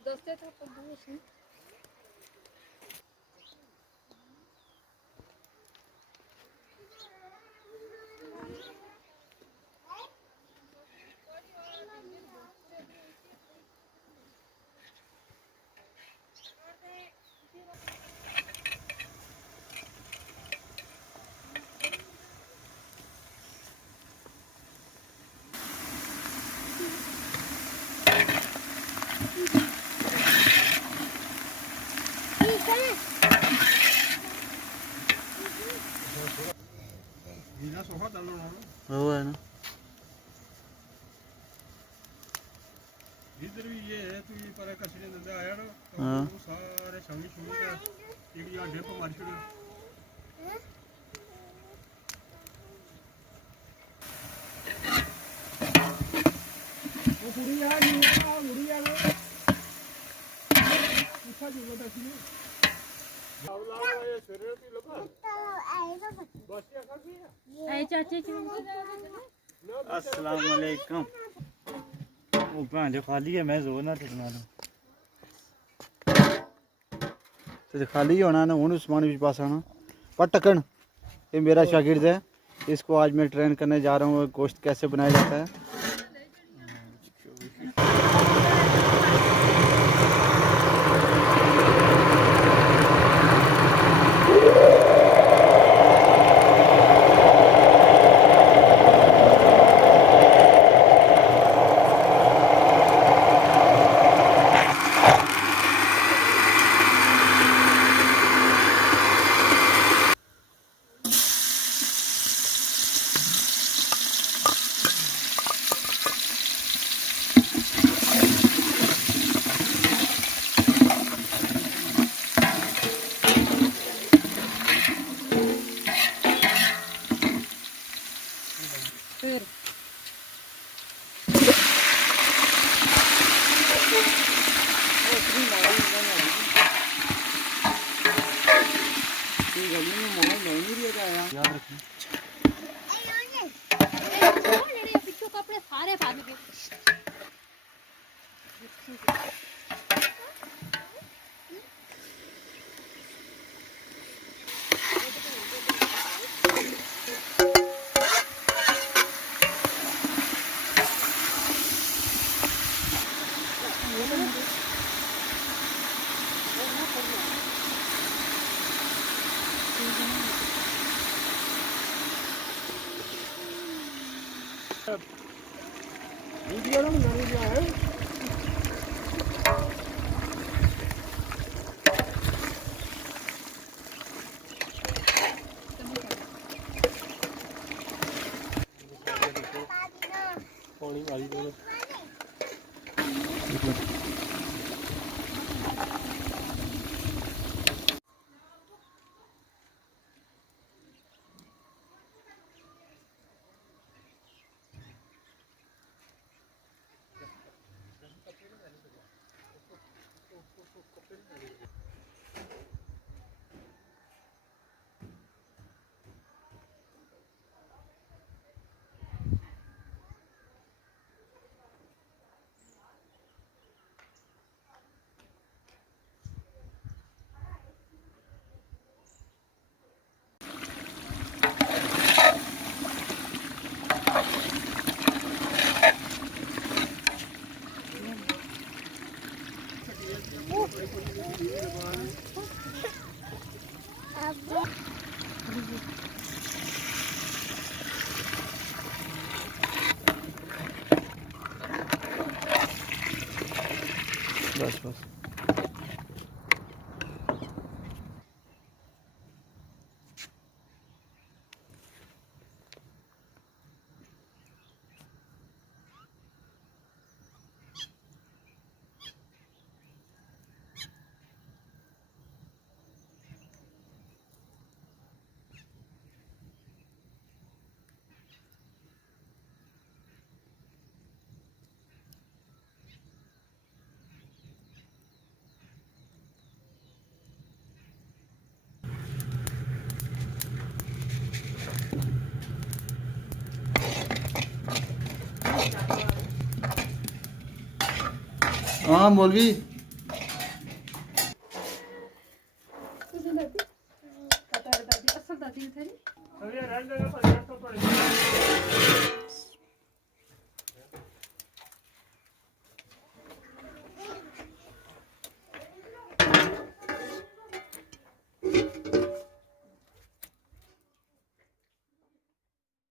Dostete to वो है ना इधर भी ये है तू ये पर कचरे नजर आया ना तो हाँ। वो सारे छावी छुई का एक यहाँ ढेप मार छोड़े वो कुड़ी यार पूछा जी बता सी बावला ये शरीर की लगा बस क्या कर दिया ऐ चाचे की अस्सलाम वालेकुम वो भांजे खाली है मैं जोर ना ठिकना लूं तो खाली होना ना उन उस्मान भी पास आना पर टकन ये मेरा शागिर्द है इसको आज मैं ट्रेन करने जा रहा हूँ गोश्त कैसे बनाया जाता है फिर याद रखना पिछू कपड़े सारे फाड़ के वीडियो ना बनाने दिया है पानी वाली बोलो बस बस हाँ मौलवी तुझे दादी दादी असल दादी थे अरे रहने दे, पर तो पड़ेगा।